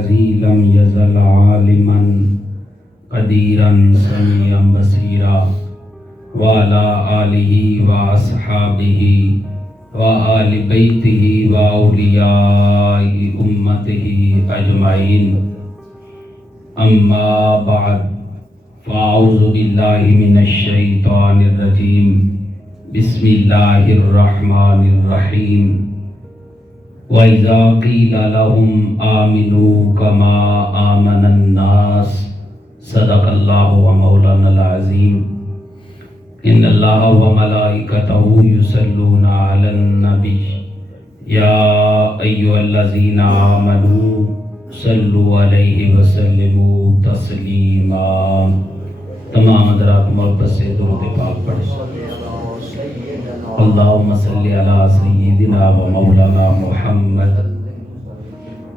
الذي لم يزل عالما قديرا سميعا بصيرا وعلى آله وأصحابه وآل بيته وأولياء أمته أجمعين أما بعد فأعوذ بالله من الشيطان الرجيم بسم الله الرحمن الرحيم وَإِذَا قِيلَ لَهُمْ آمِنُوا كَمَا آمَنَ النَّاسُ صدق اللہ ومولانا العظیم ان اللہ وملائکتہ یصلون علی النبی یا ایھا الذین آمنوا صلوا علیہ وسلموا تسلیما۔ تمام حضرات محبت سے درود پاک پڑھیں۔ اللہم صلی علی سیدنا و مولانا محمد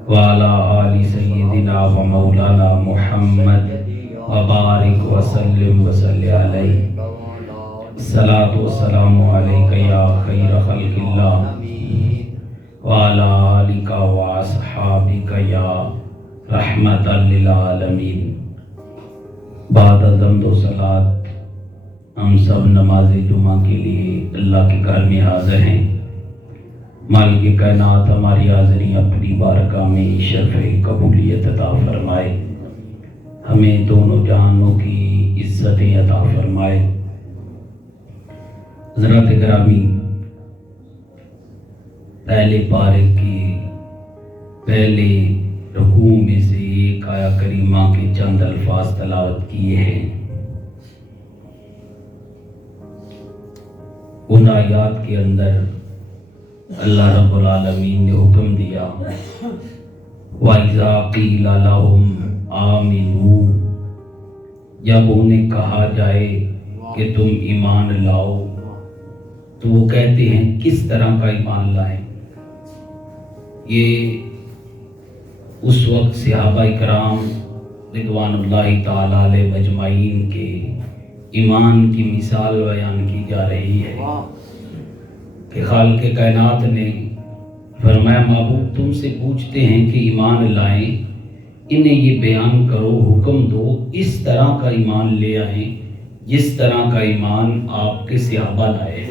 وعلی آل سیدنا و مولانا محمد وبارک وسلم وصلی علیہ۔ الصلاۃ والسلام علیک یا خیر خلق اللہ وعلی آلک واصحابک یا رحمت للعالمین۔ بعد از حمد و صلاۃ ہم سب نماز جمعہ کے لیے اللہ کے گھر میں حاضر ہیں۔ مالک کائنات ہماری حاضری اپنی بارگاہ میں شرف قبولیت عطا فرمائے، ہمیں دونوں جہانوں کی عزتیں عطا فرمائے۔ حضرات گرامی، پہلے پارے کے پہلے رکوع میں سے ایک آیا کریمہ کے چند الفاظ تلاوت کیے ہیں۔ ان آیات کے اندر اللہ رب العالمین نے حکم دیا وَإِذَا قِيلَ لَهُمْ آمِنُوا، جب انہیں کہا جائے کہ تم ایمان لاؤ تو وہ کہتے ہیں کس طرح کا ایمان لائیں۔ یہ اس وقت صحابہ کرام رضوان اللہ تعالی علیہ مجمعین کے ایمان کی مثال بیان کی جا رہی ہے کہ خالق کائنات نے فرمایا محبوب تم سے پوچھتے ہیں کہ ایمان لائیں، انہیں یہ بیان کرو، حکم دو اس طرح کا ایمان لے آئیں جس طرح کا ایمان آپ کے صحابہ لائے۔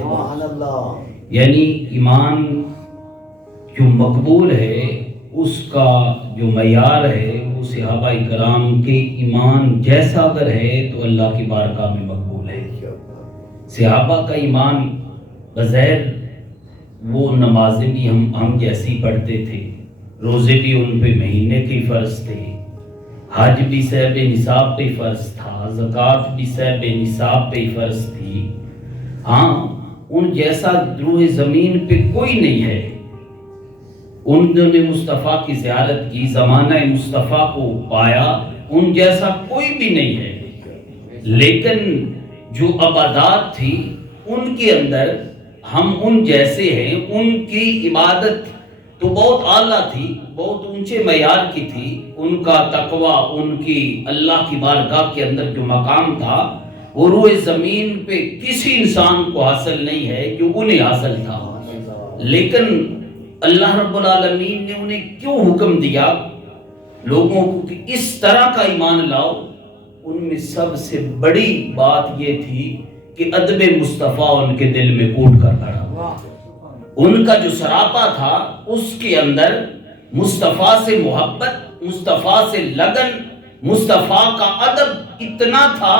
یعنی ایمان جو مقبول ہے اس کا جو معیار ہے وہ صحابہ کرام کے ایمان جیسا اگر ہے تو اللہ کی بارگاہ میں مقبول ہے۔ صحابہ کا ایمان بظاہر وہ نمازیں بھی ہم جیسی پڑھتے تھے، روزے بھی ان پہ مہینے کے فرض تھے، حج بھی صاحب نصاب پہ فرض تھا، زکوٰۃ بھی صاحب نصاب پہ فرض تھی۔ ہاں ان جیسا روح زمین پہ کوئی نہیں ہے۔ انہوں نے مصطفیٰ کی زیارت کی، زمانہ مصطفیٰ کو پایا، ان جیسا کوئی بھی نہیں ہے۔ لیکن جو عبادات تھی ان کے اندر ہم ان جیسے ہیں، ان کی عبادت تو بہت اعلیٰ تھی، بہت اونچے معیار کی تھی، ان کا تقویٰ، ان کی اللہ کی بارگاہ کے اندر جو مقام تھا وہ روح زمین پہ کسی انسان کو حاصل نہیں ہے جو انہیں حاصل تھا۔ لیکن اللہ رب العالمین نے انہیں کیوں حکم دیا لوگوں کو کہ اس طرح کا ایمان لاؤ؟ ان میں سب سے بڑی بات یہ تھی کہ ادب مصطفیٰ ان کے دل میں کوٹ کر پڑا۔ ان کا جو سراپا تھا اس کے اندر مصطفیٰ سے محبت، مصطفیٰ سے لگن، مصطفیٰ کا ادب اتنا تھا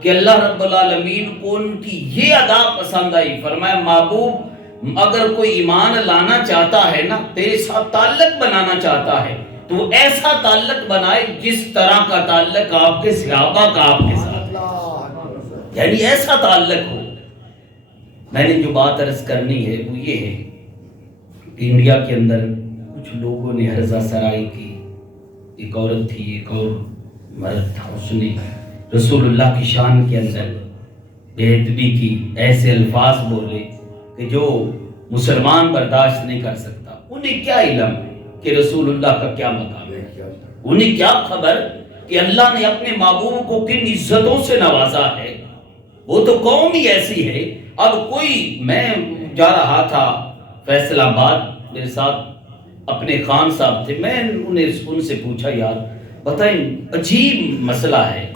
کہ اللہ رب العالمین کو ان کی یہ ادا پسند آئی۔ فرمایا محبوب اگر کوئی ایمان لانا چاہتا ہے نا، تیرے ساتھ تعلق بنانا چاہتا ہے تو ایسا تعلق بنائے جس طرح کا تعلق آپ کے صحابہ کا آپ کے ساتھ ہے، یعنی ایسا تعلق ہو۔ میں نے جو بات عرض کرنی ہے وہ یہ ہے کہ انڈیا کے اندر کچھ لوگوں نے حرزہ سرائی کی، ایک عورت تھی، ایک اور مرد تھا، اس نے رسول اللہ کی شان کے اندر بے ادبی کی، ایسے الفاظ بولے کہ جو مسلمان برداشت نہیں کر سکتا۔ انہیں کیا علم کہ رسول اللہ کا کیا مقام ہے، انہیں کیا خبر کہ اللہ نے اپنے محبوب کو کن عزتوں سے نوازا ہے۔ وہ تو قوم ہی ایسی ہے۔ اب کوئی، میں جا رہا تھا فیصل آباد، میرے ساتھ اپنے خان صاحب تھے، میں ان سے پوچھا یار بتائیں عجیب مسئلہ ہے،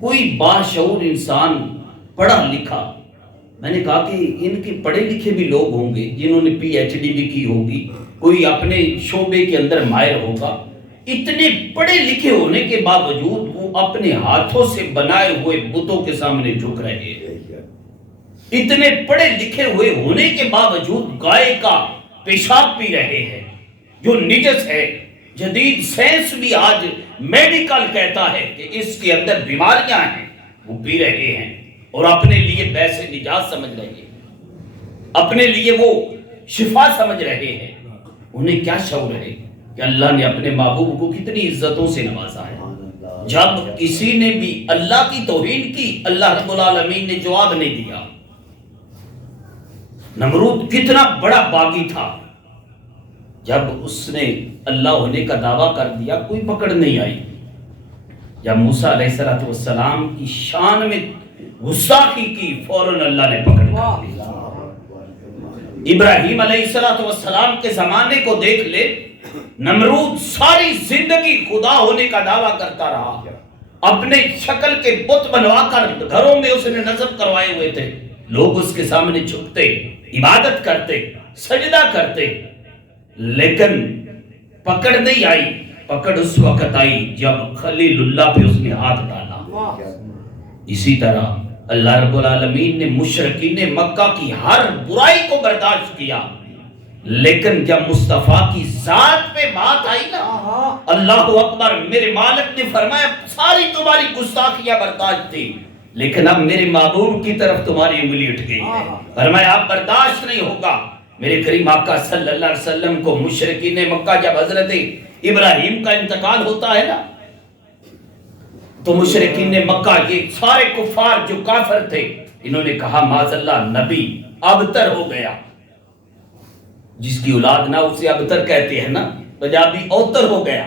کوئی باشعور انسان پڑھا لکھا، میں نے کہا کہ ان کے پڑھے لکھے بھی لوگ ہوں گے جنہوں نے پی ایچ ڈی بھی کی ہوگی، کوئی اپنے شعبے کے اندر ماہر ہوگا، اتنے پڑھے لکھے ہونے کے باوجود وہ اپنے ہاتھوں سے بنائے ہوئے بتوں کے سامنے جھک رہے ہیں، اتنے پڑھے لکھے ہوئے ہونے کے باوجود گائے کا پیشاب پی رہے ہیں جو نجس ہے۔ جدید سائنس بھی آج میڈیکل کہتا ہے کہ اس کے اندر بیماریاں ہیں، وہ پی رہے ہیں اور اپنے لیے بحث نجات سمجھ رہے ہیں، اپنے لیے وہ شفا سمجھ رہے ہیں۔ انہیں کیا شعور ہے کہ اللہ نے اپنے محبوب کو کتنی عزتوں سے نوازا ہے۔ جب کسی نے بھی اللہ کی توہین کی، اللہ رب العالمین نے جواب نہیں دیا۔ نمرود کتنا بڑا باغی تھا، جب اس نے اللہ ہونے کا دعویٰ کر دیا کوئی پکڑ نہیں آئی۔ جب موسیٰ علیہ السلام کی شان میں گستاخی کی فوراً اللہ نے پکڑ لیا۔ ابراہیم علیہ السلام کے زمانے کو دیکھ لے، نمرود ساری زندگی خدا ہونے کا دعویٰ کرتا رہا، اپنے شکل کے بت بنوا کر گھروں میں اس نے نصب کروائے ہوئے تھے، لوگ اس کے سامنے جھکتے، عبادت کرتے، سجدہ کرتے، لیکن پکڑ نہیں آئی۔ پکڑ اس وقت آئی جب خلیل اللہ پہ اس نے ہاتھ ڈالا۔ اسی طرح اللہ رب العالمین نے مشرکین مکہ کی ہر برائی کو برداشت کیا، لیکن جب مصطفیٰ کی ذات پہ بات آئی نا، اللہ اکبر، میرے مالک نے فرمایا ساری تمہاری گستاخیاں برداشت تھی، لیکن اب میرے محبوب کی طرف تمہاری انگلی اٹھ گئی ہے، فرمایا اب برداشت نہیں ہوگا۔ میرے کریم آقا صلی اللہ علیہ وسلم کو مشرکین مکہ جب حضرت ابراہیم کا انتقال ہوتا ہے نا، تو مشرکین مکہ یہ سارے کفار جو کافر تھے، انہوں نے کہا معاذ اللہ نبی ابتر ہو گیا، جس کی اولاد نہ اسے ابتر کہتے ہیں نا، پنجابی اوتر ہو گیا،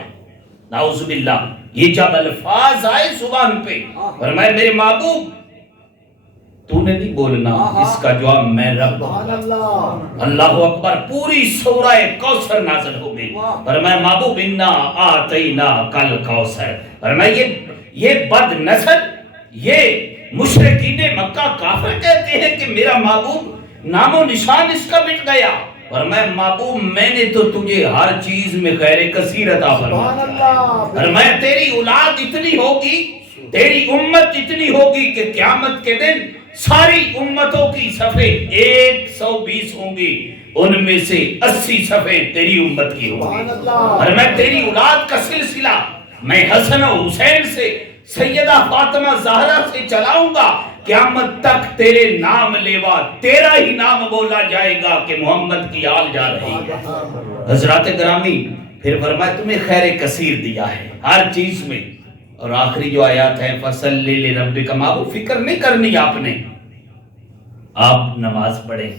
نعوذ باللہ۔ یہ جب الفاظ آئے زبان پہ، فرمایا میرے محبوب تو نے نہیں بولنا، اس کا جواب میں رب ہوں۔ اللہ اکبر، پوری سورہ کوثر نازل ہو گئی، فرمایا محبوب انا آتینا کل کوثر۔ فرمایا یہ بد نسل، یہ مشرکین مکہ کافر کہتے ہیں کہ میرا محبوب نام و نشان اس کا مٹ گیا۔ فرمایا محبوب میں نے تو تجھے ہر چیز میں خیر کثیر عطا فرمایا۔ فرمایا تیری اولاد اتنی ہوگی، تیری امت اتنی ہوگی کہ قیامت کے دن ساری امتوں کی صفحے 120 ہوں گی، ان میں سے 80 صفحے تیری امت کی ہوں گی۔ اور میں تیری اولاد کا سلسلہ میں حسن و حسین سے سیدہ فاطمہ زہرا سے چلاؤں گا، قیامت تک تیرے نام لیوا تیرا ہی نام بولا جائے گا کہ محمد کی آل جا رہی ہے۔ حضرات گرامی، پھر فرمایا تمہیں خیر کثیر دیا ہے ہر چیز میں۔ اور آخری جو آیات ہے فَصَلِّ لِرَبِّكَ، محبوب فکر نہیں کرنی آپ نے، آپ نماز پڑھیں،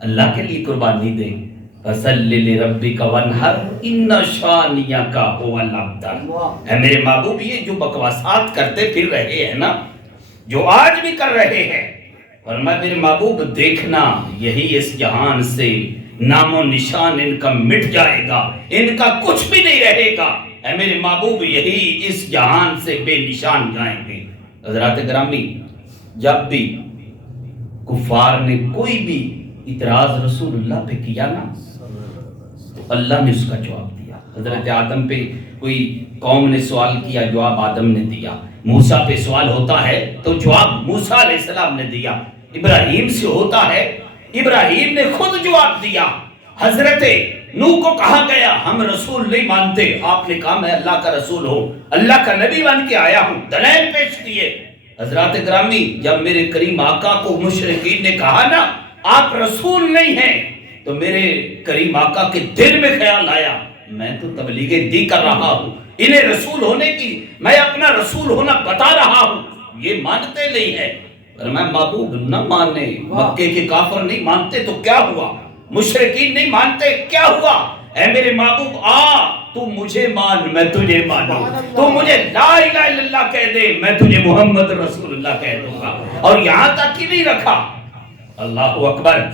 اللہ کے لیے قربانی دیں۔ فَصَلِّ لِرَبِّكَ وَانْحَرْ إِنَّ شَانِئَكَ هُوَ الْأَبْتَرُ۔ اے میرے محبوب، یہ جو بکواسات کرتے پھر رہے ہیں نا، جو آج بھی کر رہے ہیں، اور میں میرے محبوب دیکھنا یہی اس جہان سے نام و نشان ان کا مٹ جائے گا، ان کا کچھ بھی نہیں رہے گا۔ اے میرے محبوب یہی اس جہان سے بے نشان جائیں گے۔ حضرات گرامی، جب بھی کفار نے کوئی بھی اعتراض رسول اللہ پہ کیا نا، تو اللہ نے اس کا جواب دیا۔ حضرت آدم پہ کوئی قوم نے سوال کیا، جواب آدم نے دیا۔ موسیٰ پہ سوال ہوتا ہے تو جواب موسیٰ علیہ السلام نے دیا۔ ابراہیم سے ہوتا ہے، ابراہیم نے خود جواب دیا۔ حضرت نوح کو کہا گیا ہم رسول نہیں مانتے، آپ نے کہا میں اللہ کا رسول ہوں، اللہ کا نبی بن کے آیا ہوں، دلائل پیش کیے۔ حضرات گرامی، جب میرے کریم آقا کو مشرکین نے کہا نا آپ رسول نہیں ہیں، تو میرے کریم آقا کے دل میں خیال آیا میں تو تبلیغ دی کر رہا ہوں، انہیں رسول ہونے کی، میں اپنا رسول ہونا بتا رہا ہوں، یہ مانتے نہیں ہے۔ فرمایا محبوب نہ مانے، مکے کے کافر نہیں مانتے تو کیا ہوا، مشرکین نہیں مانتے کیا ہوا، اے میرے محبوب آ تو مجھے مان میں تجھے مانوں، تو مجھے لا الہ الا اللہ کہہ دے میں تجھے محمد رسول اللہ کہہ دوں گا۔ اور یہاں تک ہی نہیں رکھا، اللہ اکبر،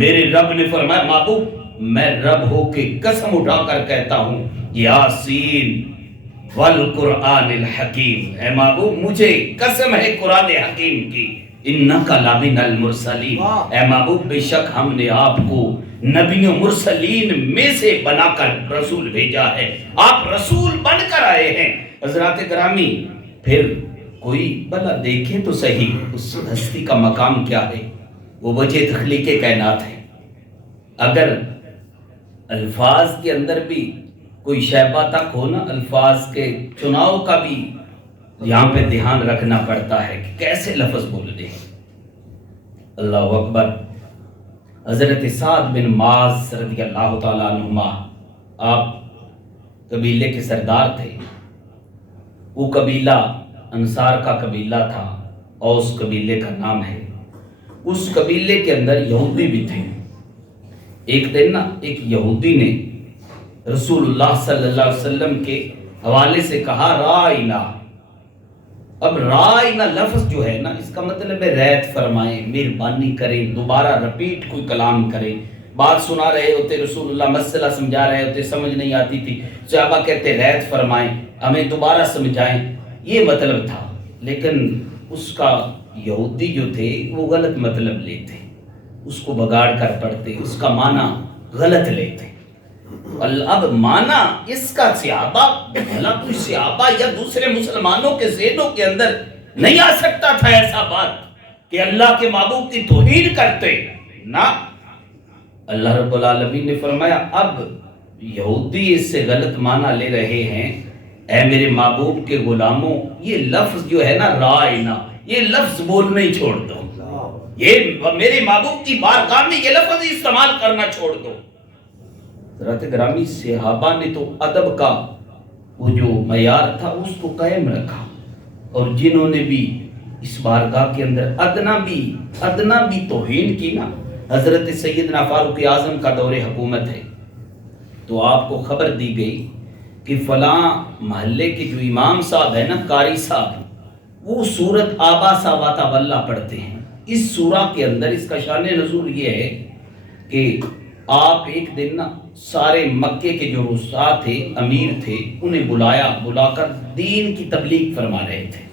میرے رب نے فرمایا محبوب میں رب ہو کے قسم اٹھا کر کہتا ہوں یاسین والقرآن الحکیم، اے محبوب مجھے قسم ہے قرآن حکیم کی، انکا لمن المرسلین، اے محبوب بے شک ہم نے آپ کو نبیوں مرسلین میں سے بنا کر رسول بھیجا ہے، آپ رسول بن کر آئے ہیں۔ حضرات گرامی پھر کوئی بھلا دیکھیں تو صحیح اس ہستی کا مقام کیا ہے، وہ وجہ تخلیق کائنات ہے۔ اگر الفاظ کے اندر بھی کوئی شیبہ تک ہو نا، الفاظ کے چناؤ کا بھی یہاں پہ دھیان رکھنا پڑتا ہے کہ کیسے لفظ بولنے ہیں۔ اللہ اکبر۔ حضرت سعد بن معاذ رضی اللہ تعالیٰ عنہما، آپ قبیلے کے سردار تھے۔ وہ قبیلہ انصار کا قبیلہ تھا، اوس قبیلے کا نام ہے۔ اس قبیلے کے اندر یہودی بھی تھے۔ ایک دن نا ایک یہودی نے رسول اللہ صلی اللہ علیہ وسلم کے حوالے سے کہا رائنا۔ اب رائنا لفظ جو ہے نا اس کا مطلب ہے رعایت فرمائیں، مہربانی کریں، دوبارہ رپیٹ کوئی کلام کریں۔ بات سنا رہے ہوتے رسول اللہ، مسئلہ سمجھا رہے ہوتے، سمجھ نہیں آتی تھی، صحابہ کہتے رعایت فرمائیں، ہمیں دوبارہ سمجھائیں، یہ مطلب تھا۔ لیکن اس کا یہودی جو تھے وہ غلط مطلب لیتے، اس کو بگاڑ کر پڑھتے، اس کا معنی غلط لیتے۔ اب معنی اس کا صحابہ، بھلا کوئی صحابہ یا دوسرے مسلمانوں کے ذہنوں کے اندر نہیں آ سکتا تھا ایسا بات کہ اللہ کے محبوب کی توہین کرتے نہ۔ اللہ رب العالمین نے فرمایا اب یہودی اس سے غلط معنی لے رہے ہیں، اے میرے محبوب کے غلاموں یہ لفظ جو ہے نا رائنا، یہ لفظ بولنا ہی چھوڑ دو، یہ میرے محبوب کی بارگاہ میں یہ لفظ استعمال کرنا چھوڑ دو۔ حضرات گرامی صحابہ نے تو ادب کا وہ جو معیار تھا اس کو قائم رکھا، اور جنہوں نے بھی اس بارگاہ کے اندر ادنا بھی توہین کی نا، حضرت سیدنا فاروق اعظم کا دور حکومت ہے تو آپ کو خبر دی گئی کہ فلاں محلے کے جو امام صاحب ہے نا، قاری صاحب، وہ سورت آبا ساواتا واللہ پڑھتے ہیں۔ اس سورہ کے اندر اس کا شان نزول یہ ہے کہ آپ ایک دن نا سارے مکے کے جو رؤساء تھے، امیر تھے، انہیں بلا کر دین کی تبلیغ فرما رہے تھے،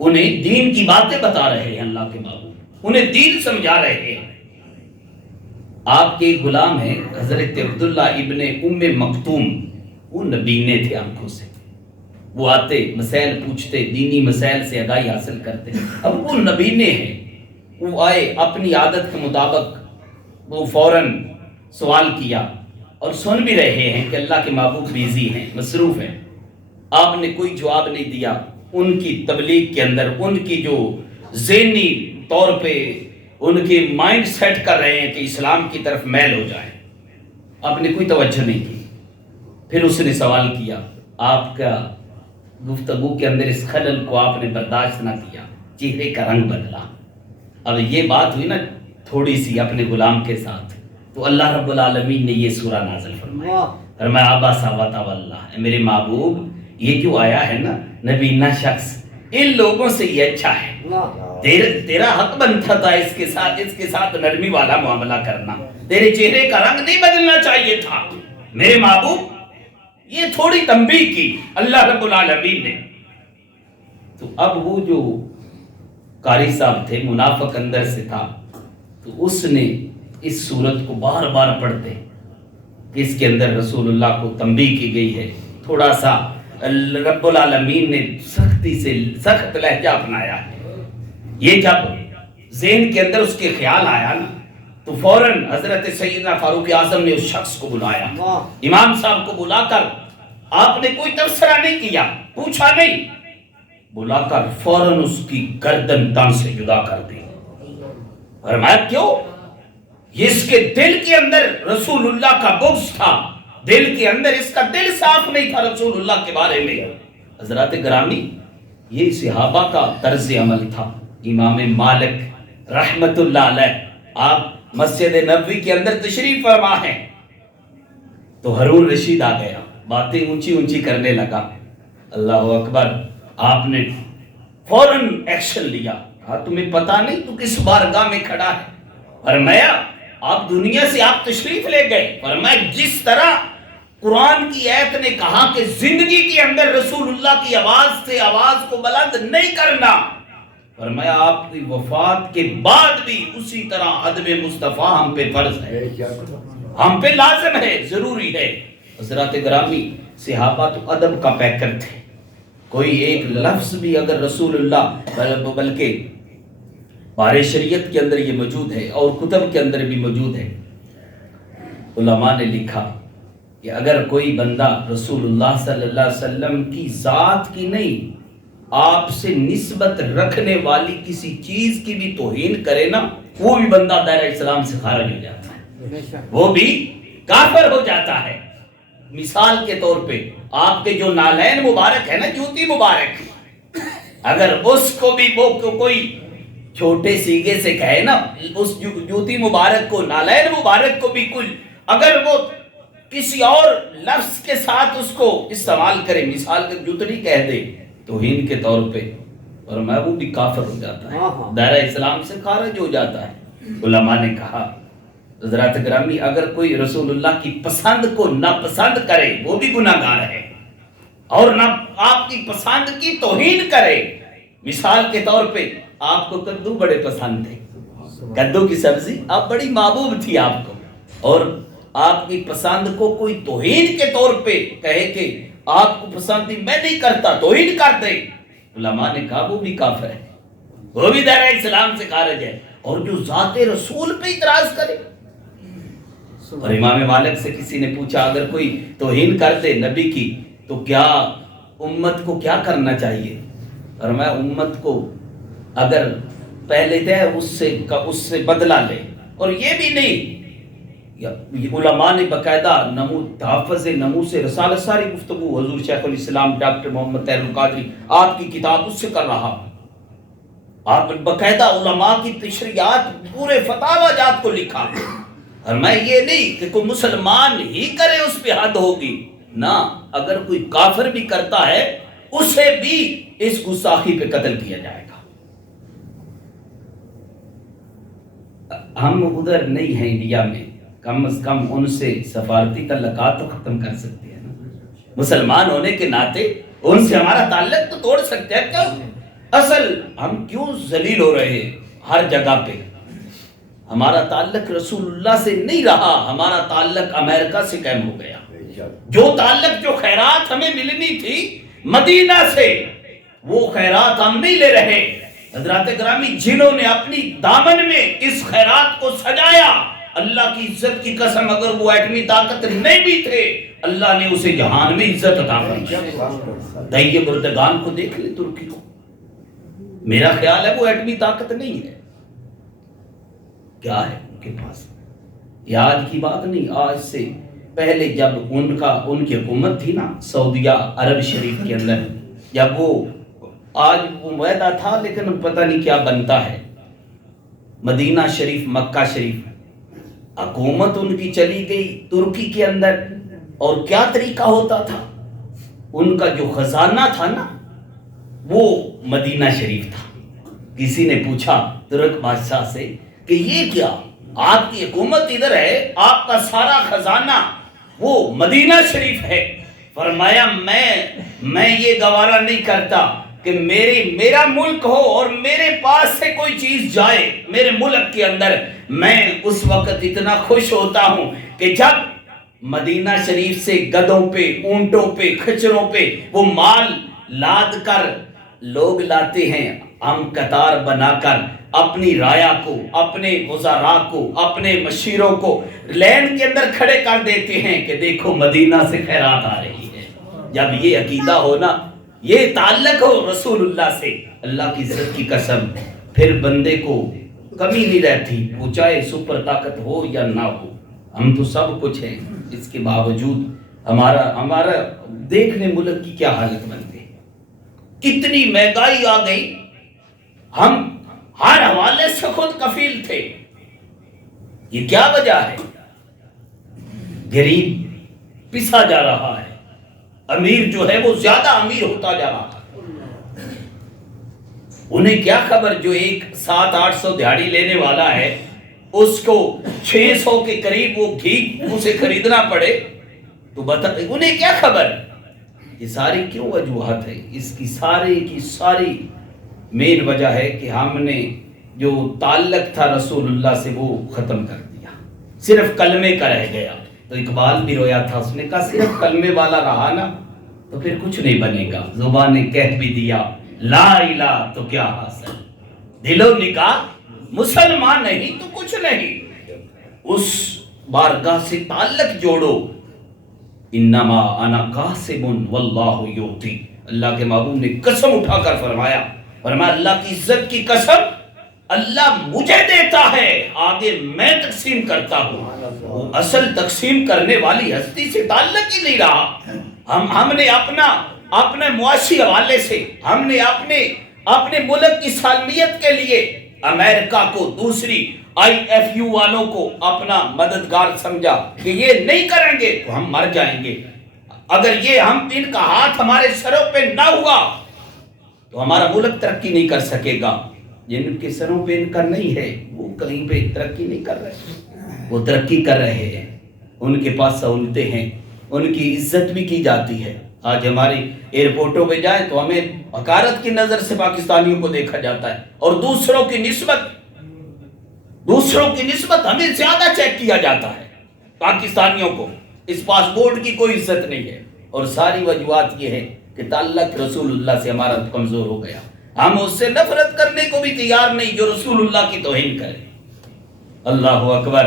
انہیں دین کی باتیں بتا رہے ہیں، اللہ کے محبوب انہیں دین سمجھا رہے ہیں۔ آپ کے غلام ہیں حضرت عبداللہ ابن ام مکتوم، وہ نبینے تھے آنکھوں سے، وہ آتے مسائل پوچھتے، دینی مسائل سے آگاہی حاصل کرتے۔ اب وہ نبینے ہیں، وہ آئے اپنی عادت کے مطابق، وہ فوراً سوال کیا اور سن بھی رہے ہیں کہ اللہ کے محبوب بیزی ہیں، مصروف ہیں۔ آپ نے کوئی جواب نہیں دیا۔ ان کی تبلیغ کے اندر ان کی جو ذہنی طور پہ ان کے مائنڈ سیٹ کر رہے ہیں کہ اسلام کی طرف میل ہو جائے، آپ نے کوئی توجہ نہیں کی۔ پھر اس نے سوال کیا، آپ کا گفتگو کے اندر اس خلل کو آپ نے برداشت نہ کیا، چہرے کا رنگ بدلا۔ اب یہ بات ہوئی نا تھوڑی سی اپنے غلام کے ساتھ، تو اللہ رب العالمین نے یہ سورہ نازل فرمایا، فرمایا آبا ساواتا واللہ، میرے محبوب یہ جو آیا ہے نا نبینا شخص، ان لوگوں سے یہ اچھا ہے، تیرا حق بنتا تھا اس کے ساتھ نرمی والا معاملہ کرنا، تیرے چہرے کا رنگ نہیں بدلنا چاہیے تھا۔ میرے محبوب یہ تھوڑی تنبیہ کی اللہ رب العالمین نے۔ تو اب وہ جو قاری صاحب تھے، منافق اندر سے تھا، تو اس نے اس صورت کو بار بار پڑھتے کہ اس کے اندر رسول اللہ کو تنبیہ کی گئی ہے، تھوڑا سا رب العالمین نے سختی سے سخت لہجہ اپنایا ہے۔ یہ جب ذہن کے اندر اس کے خیال آیا نا تو فوراً حضرت سیدنا فاروق اعظم نے اس شخص کو بلایا، امام صاحب کو بلا کر آپ نے کوئی تبصرہ نہیں کیا، پوچھا نہیں، بلا کر فوراً اس کی گردن تن سے جدا کر دی۔ فرمایا کیوں؟ اس کے دل کے اندر رسول اللہ کا بغض تھا، دل کے اندر اس کا دل صاف نہیں تھا رسول اللہ کے بارے میں۔ حضرات گرامی یہ صحابہ کا طرز عمل تھا۔ امام مالک رحمت اللہ علیہ آپ مسجد نبوی کے اندر تشریف فرما ہے تو ہارون رشید آ گیا، باتیں اونچی اونچی کرنے لگا، اللہ اکبر۔ آپ نے فوراً ایکشن لیا، کہا تمہیں پتا نہیں تو کس بارگاہ میں کھڑا ہے؟ فرمایا آپ دنیا سے آپ تشریف لے گئے، فرمایا جس طرح قرآن کی آیت نے کہا کہ زندگی کے اندر رسول اللہ کی آواز سے آواز کو بلند نہیں کرنا، فرمایا آپ کی وفات کے بعد بھی اسی طرح ادب مصطفیٰ ہم پہ فرض ہے، ہم پہ لازم ہے، ضروری ہے۔ حضرات گرامی، صحابہ تو ادب کا پیکر تھے، کوئی ایک لفظ بھی اگر رسول اللہ، بلکہ بارے شریعت کے اندر یہ موجود ہے اور کتب کے اندر بھی موجود ہے، علماء نے لکھا کہ اگر کوئی بندہ رسول اللہ صلی اللہ علیہ وسلم کی ذات کی نہیں، آپ سے نسبت رکھنے والی کسی چیز کی بھی توہین کرے نا، وہ بھی بندہ دائرہ اسلام سے خارج ہو جاتا ہے، وہ بھی کافر ہو جاتا ہے۔ مثال کے طور پہ آپ کے جو نالین مبارک ہے نا، جوتی مبارک، اگر اس کو بھی وہ کوئی چھوٹے سیگے سے کہے نا، اس جوتی مبارک کو، نالین مبارک کو بھی کل اگر وہ کسی اور لفظ کے ساتھ اس کو استعمال کرے، مثال کے جوتڑی کہہ دے توہین کے طور پہ، اور میں وہ بھی کافر ہو جاتا ہے، دائرہ اسلام سے خارج ہو جاتا ہے۔ علماء نے کہا حضرات گرامی، اگر کوئی رسول اللہ کی پسند کو ناپسند کرے وہ بھی گناہگار ہے، اور نہ آپ کی پسند کی توہین کرے۔ مثال کے طور پہ آپ کو کدو بڑے پسند تھے، کدو کی سبزی آپ بڑی محبوب تھی آپ کو، اور آپ کی پسند کو کوئی توہین کے طور پہ کہے کہ آپ کو پسند تھی میں نہیں کرتا، توہین کر دے، علماء نے کہا وہ بھی کافر ہے، وہ بھی دائرہ اسلام سے خارج ہے۔ اور جو ذات رسول پہ اعتراض کرے، اور امام مالک سے کسی نے پوچھا اگر کوئی توہین کر دے نبی کی تو کیا امت کو کیا کرنا چاہیے؟ فرمایا امت کو اگر پہلے دے اس سے بدلہ لے، اور یہ بھی نہیں، علماء نے باقاعدہ تحفظ ناموس رسالہ ساری گفتگو حضور شیخ الاسلام ڈاکٹر محمد طاہر القادری آپ کی کتاب اس سے کر رہا، آپ باقاعدہ علماء کی تشریحات پورے فتاوی جات کو لکھا، اور میں یہ نہیں کہ کوئی مسلمان ہی کرے اس پہ حد ہوگی، نہ اگر کوئی کافر بھی کرتا ہے اسے بھی اس گستاخی پہ قتل کیا جائے گا۔ ہم ادھر نہیں ہیں انڈیا میں، کم از کم ان سے سفارتی تعلقات تو ختم کر سکتے ہیں نا، مسلمان ہونے کے ناطے ان سے ہمارا تعلق تو توڑ سکتے ہیں۔ کیوں؟ اصل ہم کیوں ذلیل ہو رہے ہیں ہر جگہ پہ؟ ہمارا تعلق رسول اللہ سے نہیں رہا، ہمارا تعلق امریکہ سے قائم ہو گیا۔ جو تعلق، جو خیرات ہمیں ملنی تھی مدینہ سے، وہ خیرات ہم نہیں لے رہے۔ حضرات گرامی، جنہوں نے اپنی دامن میں اس خیرات کو سجایا، اللہ کی عزت کی قسم اگر وہ ایٹمی طاقت نہیں بھی تھے، اللہ نے اسے جہان میں عزت عطا فرمائی۔ دہیے بردگان کو دیکھ لے، ترکی کو، میرا خیال ہے وہ ایٹمی طاقت نہیں ہے، کیا ہے ان کے پاس؟ یہ آج کی بات نہیں، آج سے پہلے جب ان کی حکومت تھی نا سعودیہ عرب شریف کے اندر، جب وہ آج وہ معاہدہ تھا لیکن پتہ نہیں کیا بنتا ہے، مدینہ شریف، مکہ شریف، حکومت ان کی چلی گئی ترکی کے اندر، اور کیا طریقہ ہوتا تھا؟ ان کا جو خزانہ تھا نا وہ مدینہ شریف تھا۔ کسی نے پوچھا ترک بادشاہ سے کہ یہ کیا، آپ کی حکومت ادھر ہے، آپ کا سارا خزانہ وہ مدینہ شریف ہے؟ فرمایا میں یہ گوارا نہیں کرتا کہ میرا ملک ہو اور میرے پاس سے کوئی چیز جائے میرے ملک کے اندر، میں اس وقت اتنا خوش ہوتا ہوں کہ جب مدینہ شریف سے گدھوں پہ، اونٹوں پہ، کھچروں پہ وہ مال لاد کر لوگ لاتے ہیں، ہم قطار بنا کر اپنی رایا کو، اپنے وزراء کو، اپنے مشیروں کو لین کے اندر کھڑے کر دیتے ہیں کہ دیکھو مدینہ سے خیرات آ رہی ہے۔ جب یہ عقیدہ ہو نا، یہ تعلق ہو رسول اللہ سے، اللہ کی عزت کی قسم، پھر بندے کو کمی نہیں رہتی، وہ چاہے سپر طاقت ہو یا نہ ہو، ہم تو سب کچھ ہیں، اس کے باوجود ہمارا دیکھنے ملک کی کیا حالت بن گئی، کتنی مہنگائی آ گئی، ہم ہر حوالے سے خود کفیل تھے۔ یہ کیا وجہ ہے؟ غریب پسا جا رہا ہے، امیر جو ہے وہ زیادہ امیر ہوتا جا رہا ہے۔ انہیں کیا خبر جو ایک 700-800 دیہڑی لینے والا ہے اس کو 600 کے قریب وہ گھی اسے خریدنا پڑے تو بتا انہیں کیا خبر؟ یہ ساری کیوں وجوہات ہے؟ اس کی ساری مین وجہ ہے کہ ہم نے جو تعلق تھا رسول اللہ سے وہ ختم کر دیا، صرف کلمے کا رہ گیا۔ تو اقبال بھی رویا تھا، اس نے کہا صرف کلمے والا رہا نا تو پھر کچھ نہیں بنے گا۔ زبان نے کہہ بھی دیا لا الہ تو کیا حاصل، دل و نکاح مسلمان نہیں تو کچھ نہیں۔ اس بارگاہ سے تعلق جوڑو۔ انما انا قاسم واللہ یعطی، اللہ کے محبوب نے قسم اٹھا کر فرمایا اللہ کی عزت کی قسم، اللہ مجھے دیتا ہے، آگے میں تقسیم کرتا ہوں۔ وہ اصل تقسیم کرنے والی ہستی سے تعلق ہی نہیں رہا۔ ہم نے اپنے معاشی حوالے سے، ہم نے اپنے ملک کی سالمیت کے لیے امریکہ کو، دوسری IFU والوں کو اپنا مددگار سمجھا کہ یہ نہیں کریں گے تو ہم مر جائیں گے۔ اگر یہ ان کا ہاتھ ہمارے سروں پہ نہ ہوا تو ہمارا ملک ترقی نہیں کر سکے گا۔ جن کے سروں پہ ان کا نہیں ہے وہ کہیں پہ ترقی نہیں کر رہے، وہ ترقی کر رہے ہیں، ان کے پاس سہولتیں ہیں، ان کی عزت بھی کی جاتی ہے۔ آج ہماری ایئرپورٹوں پہ جائیں تو ہمیں حقارت کی نظر سے پاکستانیوں کو دیکھا جاتا ہے، اور دوسروں کی نسبت ہمیں زیادہ چیک کیا جاتا ہے۔ پاکستانیوں کو اس پاسپورٹ کی کوئی عزت نہیں ہے، اور ساری وجوہات یہ ہے کہ تعلق رسول اللہ سے ہمارا کمزور ہو گیا۔ ہم اس سے نفرت کرنے کو بھی تیار نہیں جو رسول اللہ کی توہین کرے۔ اللہ اکبر۔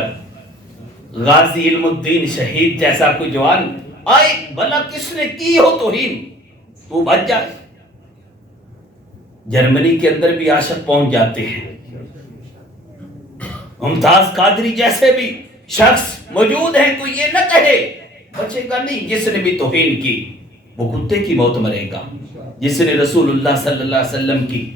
غازی علم الدین شہید جیسا کوئی جوان آئے، بھلا کس نے کی ہو توہین تو بچ جائے۔ جرمنی کے اندر بھی عاشق پہنچ جاتے ہیں۔ ممتاز قادری جیسے بھی شخص موجود ہیں، کوئی یہ نہ کہے بچے گا نہیں۔ جس نے بھی توہین کی وہ کتے کی موت مرے گا۔ جس نے رسول اللہ صلی اللہ علیہ وسلم کی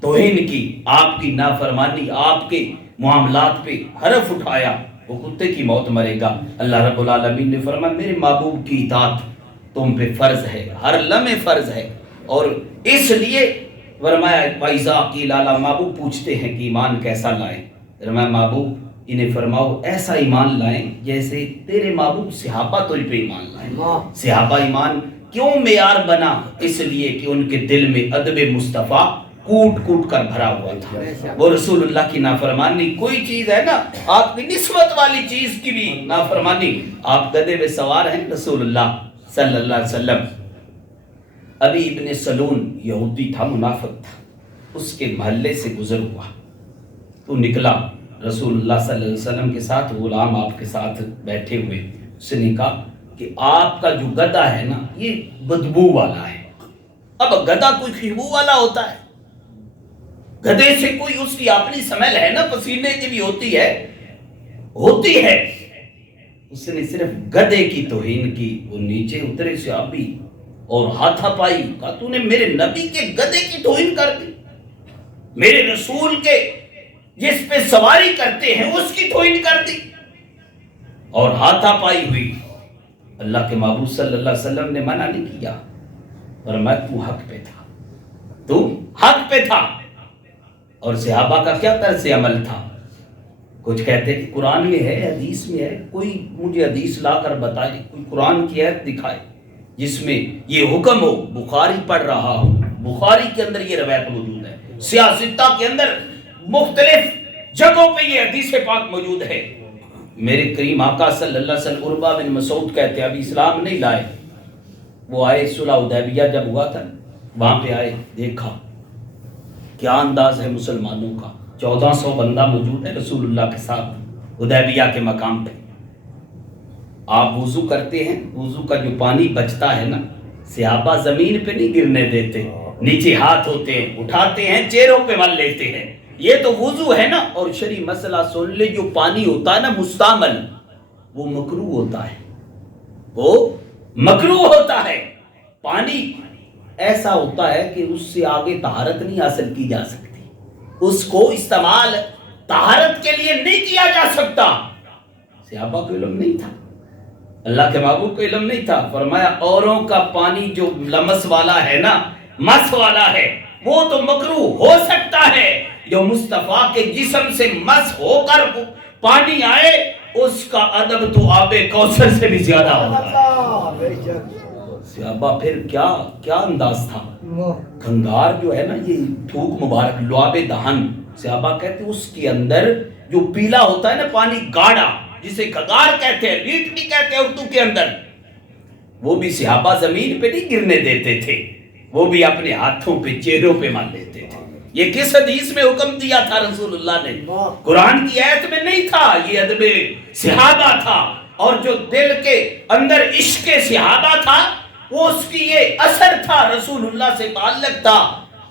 توہین کی، آپ کی نافرمانی، آپ کے معاملات پہ حرف اٹھایا، وہ کتے کی موت مرے گا۔ اللہ رب العالمین نے فرمایا میرے محبوب کی اطاعت تم پہ فرض ہے، ہر لمحے فرض ہے، اور اس لیے فرمایا فَإِذَا قِيلَ لَا، محبوب پوچھتے ہیں کہ ایمان کیسا لائیں؟ فرمایا محبوب انہیں فرماؤ ایسا ایمان لائیں جیسے تیرے محبوب صحابہ تجھ پہ ایمان لائیں۔ صحابہ ایمان کیوں معیار بنا؟ اس لیے کہ ان کے دل میں ادب مصطفیٰ کوٹ کوٹ کر بھرا ہوا تھا۔ وہ رسول اللہ کی نافرمانی کوئی چیز ہے نا، آپ کی نسبت والی چیز کی بھی نافرمانی۔ آپ گدھے پہ سوار ہیں، رسول اللہ صلی اللہ علیہ وسلم۔ ابھی ابن سلون یہودی تھا، منافق تھا، اس کے محلے سے گزر ہوا تو نکلا رسول اللہ صلی اللہ علیہ وسلم کے ساتھ، غلام آپ کے ساتھ بیٹھے ہوئے، اس نے کہا کہ آپ کا جو گدھا ہے نا یہ بدبو والا ہے۔ اب گدھا کوئی خوشبو والا ہوتا ہے؟ گدھے سے کوئی اس کی اپنی سمیل ہے نا، پسینے کی بھی ہوتی ہے۔ اس نے صرف گدھے کی توہین کی، وہ نیچے اترے صحابی اور ہاتھا پائی، کہا تو نے میرے نبی کے گدھے کی توہین کر دی، میرے رسول کے جس پہ سواری کرتے ہیں اس کی توہین کر دی، اور ہاتھا پائی ہوئی۔ اللہ کے محبوب صلی اللہ علیہ وسلم نے منع نہیں کیا، فرمایا تو حق پہ تھا۔ اور صحابہ کا کیا طرز عمل تھا؟ کچھ کہتے کہ قرآن میں ہے، حدیث میں ہے، کوئی مجھے حدیث لا کر بتائے، کوئی قرآن کی آیت دکھائے جس میں یہ حکم ہو۔ بخاری پڑھ رہا ہوں، بخاری کے اندر یہ روایت موجود ہے، سیاستہ کے اندر مختلف جگہوں پہ یہ حدیث پاک موجود ہے۔ میرے کریم آقا صلی اللہ علیہ وسلم، عربہ بن مسعود کہتے ہیں ابھی اسلام نہیں لائے، وہ آئے صلح حدیبیہ جب ہوا تھا، وہاں پہ آئے، دیکھا کیا انداز ہے مسلمانوں کا، 1400 بندہ موجود ہے رسول اللہ کے ساتھ حدیبیہ کے مقام پہ۔ آپ وضو کرتے ہیں، وضو کا جو پانی بچتا ہے نا، صحابہ زمین پہ نہیں گرنے دیتے، نیچے ہاتھ ہوتے ہیں، اٹھاتے ہیں، چہروں پہ مل لیتے ہیں، یہ تو وضو ہے نا۔ اور شرعی مسئلہ سن لے، جو پانی ہوتا ہے نا مستعمل، وہ مکروہ ہوتا ہے، وہ مکروہ ہوتا ہے۔ پانی ایسا ہوتا ہے کہ اس سے آگے طہارت نہیں حاصل کی جا سکتی، اس کو استعمال طہارت کے لیے نہیں کیا جا سکتا۔ صحابہ کو علم نہیں تھا، اللہ کے محبوب کو علم نہیں تھا، فرمایا اوروں کا پانی جو لمس والا ہے نا، مس والا ہے، وہ تو مکروہ ہو سکتا ہے، جو مصطفیٰ کے جسم سے مس ہو کر پانی آئے اس کا ادب تو آب کوثر سے بھی زیادہ ہوتا ہے. صحابہ پھر کیا انداز تھا. کھنگار جو ہے نا یہ تھوک مبارک لعاب دہن صحابہ کہتے ہیں اس کے اندر جو پیلا ہوتا ہے نا پانی گاڑا جسے کھنگار کہتے ہیں ریٹ بھی کہتے ہیں اردو کے اندر وہ بھی صحابہ زمین پہ نہیں گرنے دیتے تھے وہ بھی اپنے ہاتھوں پہ چہروں پہ مل لیتے تھے. یہ کس حدیث میں حکم دیا تھا رسول اللہ نے؟ قرآن کی آیت میں نہیں تھا. یہ ادب صحابہ تھا اور جو دل کے اندر عشق صحابہ تھا وہ اس کی یہ اثر تھا رسول اللہ سے تعلق تھا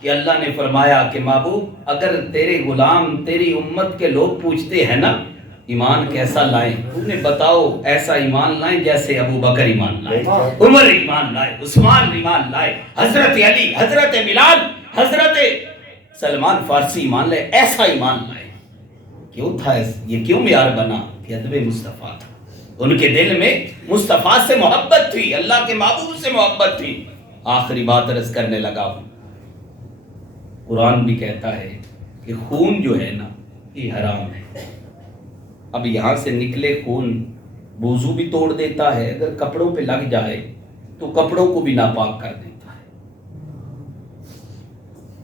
کہ اللہ نے فرمایا کہ محبوب اگر تیرے غلام تیری امت کے لوگ پوچھتے ہیں نا ایمان کیسا لائیں انہیں بتاؤ ایسا ایمان لائیں جیسے ابو بکر ایمان لائے عمر ایمان لائے عثمان ایمان لائے حضرت علی حضرت بلال حضرت سلمان فارسی ایمان لائے ایسا ایمان لائے. کیوں تھا یہ کیوں معیار بنا کہ ادب مصطفیٰ تھا. ان کے دل میں مصطفیٰ سے محبت تھی اللہ کے محبوب سے محبت تھی. آخری بات عرض کرنے لگا ہوں قرآن بھی کہتا ہے کہ خون جو ہے نا یہ حرام ہے. اب یہاں سے نکلے خون وضو بھی توڑ دیتا ہے اگر کپڑوں پہ لگ جائے تو کپڑوں کو بھی ناپاک کر دیتا ہے.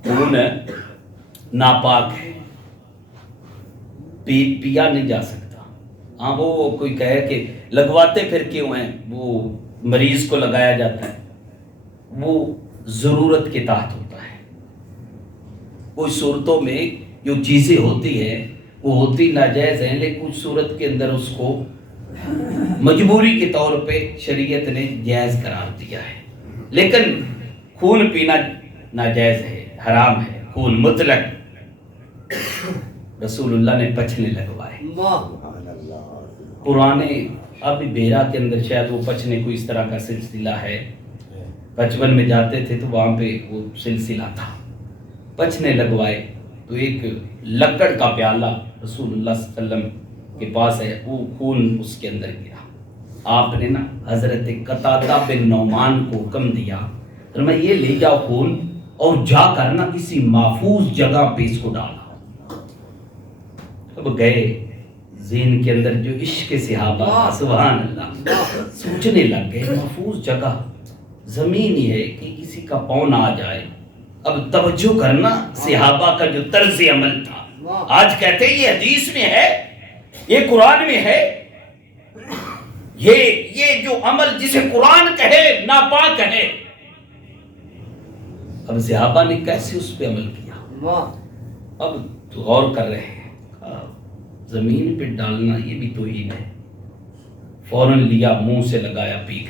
خون ناپاک ہے پیا نہیں جا سکتا. ہاں وہ کوئی کہے کہ لگواتے پھر کیوں ہیں وہ مریض کو لگایا جاتا ہے وہ ضرورت کے تحت ہوتا ہے. کچھ صورتوں میں جو چیزیں ہوتی ہیں وہ ہوتی ناجائز ہیں لیکن کچھ صورت کے اندر اس کو مجبوری کے طور پہ شریعت نے جائز قرار دیا ہے. لیکن خون پینا ناجائز ہے حرام ہے. خون مطلق رسول اللہ نے پچھنے لگوائے. پرانے ابھی بیرا کے اندر شاید وہ پچھنے کو اس طرح کا سلسلہ ہے. 55 میں جاتے تھے تو وہاں پہ وہ سلسلہ تھا پچھنے لگوائے تو ایک لکڑ کا پیالہ رسول اللہ صلی اللہ علیہ وسلم کے پاس ہے وہ خون اس کے اندر گرا. آپ نے نا حضرت قتادہ بن نعمان کو حکم دیا فرمایا یہ لے جاؤ خون اور جا کر نا کسی محفوظ جگہ پہ اس کو ڈالا. اب گئے ذہن کے اندر جو عشق صحابہ سبحان اللہ سوچنے لگ گئے محفوظ جگہ زمین ہی ہے کہ کسی کا پاؤں نہ آ جائے. اب توجہ کرنا صحابہ کا جو طرز عمل تھا. آج کہتے ہیں یہ حدیث میں ہے یہ قرآن میں ہے یہ جو عمل جسے قرآن کہے ناپاک ہے. اب صحابہ نے کیسے اس پہ عمل کیا اب تو غور کر رہے ہیں زمین پہ ڈالنا یہ بھی توہین ہے. فوراً لیا منہ سے لگایا پی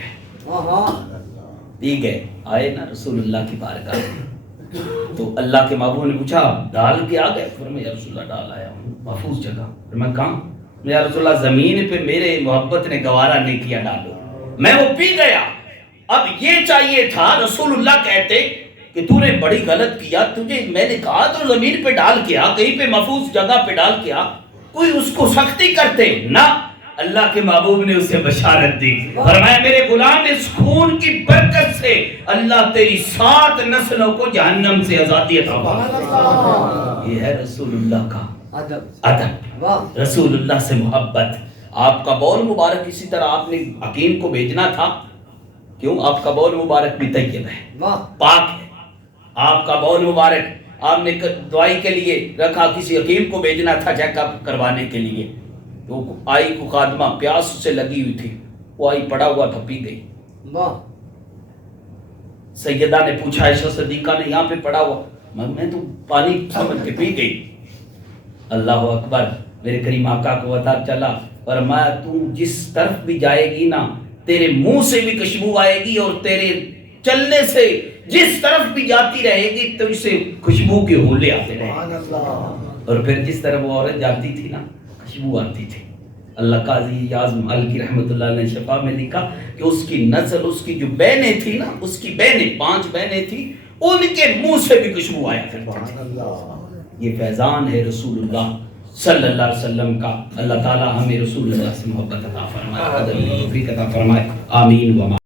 گئے آئے نا رسول اللہ کی بارگاہ تو اللہ کے محبوب نے پوچھا ڈال کے آ گئے فرمایا یا رسول اللہ ڈال آیا ہوں محفوظ جگہ. میں کہاں یا رسول اللہ زمین پہ میرے محبت نے گوارا نہیں کیا ڈالو میں وہ پی گیا. اب یہ چاہیے تھا رسول اللہ کہتے کہ تو نے بڑی غلط کیا تجھے میں نے کہا تو زمین پہ ڈال کے آ کہیں پہ محفوظ جگہ پہ ڈال کے آ کوئی اس کو سختی کرتے نہ. اللہ کے محبوب نے اسے بشارت دی فرمایا میرے غلام اس خون کی برکت سے اللہ تیری 7 نسلوں کو جہنم سے آزادی عطا فرمائے. یہ ہے رسول اللہ کا ادب رسول اللہ سے محبت. آپ کا بول مبارک اسی طرح آپ نے حکیم کو بھیجنا تھا کیوں آپ کا بول مبارک بھی طیب ہے پاک ہے. آپ کا بول مبارک آپ نے دوائی کے لیے رکھا کسی حکیم کو بھیجنا تھا چیک اپ کروانے کے لیے تو آئی کو خادمہ پیاس سے لگی ہوئی تھی وہ آئی پڑا ہوا تھا پی گئی. سیدہ نے پوچھا عائشہ صدیقہ نے یہاں پہ پڑا ہوا میں تو پانی سمجھ کے پی گئی. اللہ اکبر میرے کریم آقا کو پتہ چلا فرمایا تو جس طرف بھی جائے گی نا تیرے منہ سے بھی خوشبو آئے گی اور تیرے چلنے سے جس طرف بھی جاتی رہے گی تو اسے خوشبو کے ہولے آتے رہے گی. اور پھر جس طرح وہ عورت جاتی تھی نا خوشبو آتی تھی. اللہ قاضی اعظم الکی رحمۃ اللہ نے شفا میں لکھا کہ اس کی نسل اس کی جو بہنیں تھی نا اس کی بہنیں 5 بہنیں تھی ان کے منہ سے بھی خوشبو آیا کرتی تھی. یہ فیضان ہے رسول اللہ صلی اللہ علیہ وسلم کا. اللہ تعالی ہمیں رسول اللہ سے محبت عطا فرمائے توفیق عطا فرمائے آمین.